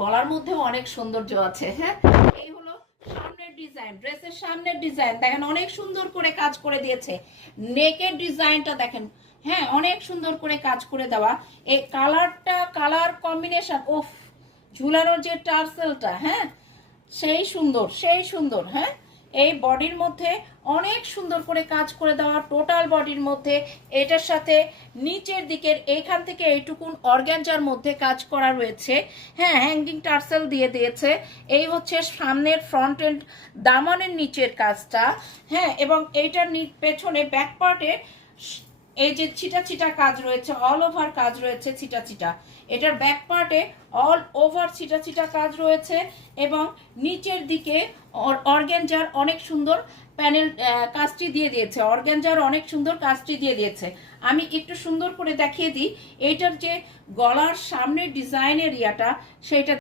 গলার মধ্যে অনেক সৌন্দর্য আছে। হ্যাঁ, এই হলো সামনের ডিজাইন, ড্রেসের সামনের ডিজাইন দেখেন অনেক সুন্দর করে কাজ করে দিয়েছে। নেকের ডিজাইনটা দেখেন, হ্যাঁ অনেক সুন্দর করে কাজ করে দেওয়া। এই কালারটা, কালার কম্বিনেশন, ওফ, ঝুলানোর যে টার্সেলটা, হ্যাঁ সেই সুন্দর, সেই সুন্দর। হ্যাঁ, এই বডির মধ্যে অনেক সুন্দর করে কাজ করে দেওয়া, টোটাল বডির মধ্যে এটার সাথে নিচের দিকের এইখান থেকে এইটুকুন অর্গ্যানজার মধ্যে কাজ করা রয়েছে। হ্যাঁ, হ্যাঙ্গিং টার্সেল দিয়ে দিয়েছে। এই হচ্ছে সামনের ফ্রন্ট এন্ড দামানের নিচের কাজটা। হ্যাঁ, এবং এইটার পেছনে ব্যাক পার্টে এই যে ছিটা ছিটা কাজ রয়েছে, অল ওভার কাজ রয়েছে ছিটা ছিটা। এটার ব্যাক পার্টে অল ওভার ছিটা ছিটা কাজ রয়েছে এবং নিচের দিকে অর্গ্যানজার অনেক সুন্দর প্যানেল কাজটি দিয়ে দিয়েছে, অর্গ্যানজার অনেক সুন্দর কাজটি দিয়ে দিয়েছে। আমি একটু সুন্দর করে দেখিয়ে দিই এইটার যে গলার সামনের ডিজাইনের ইয়াটা, সেইটা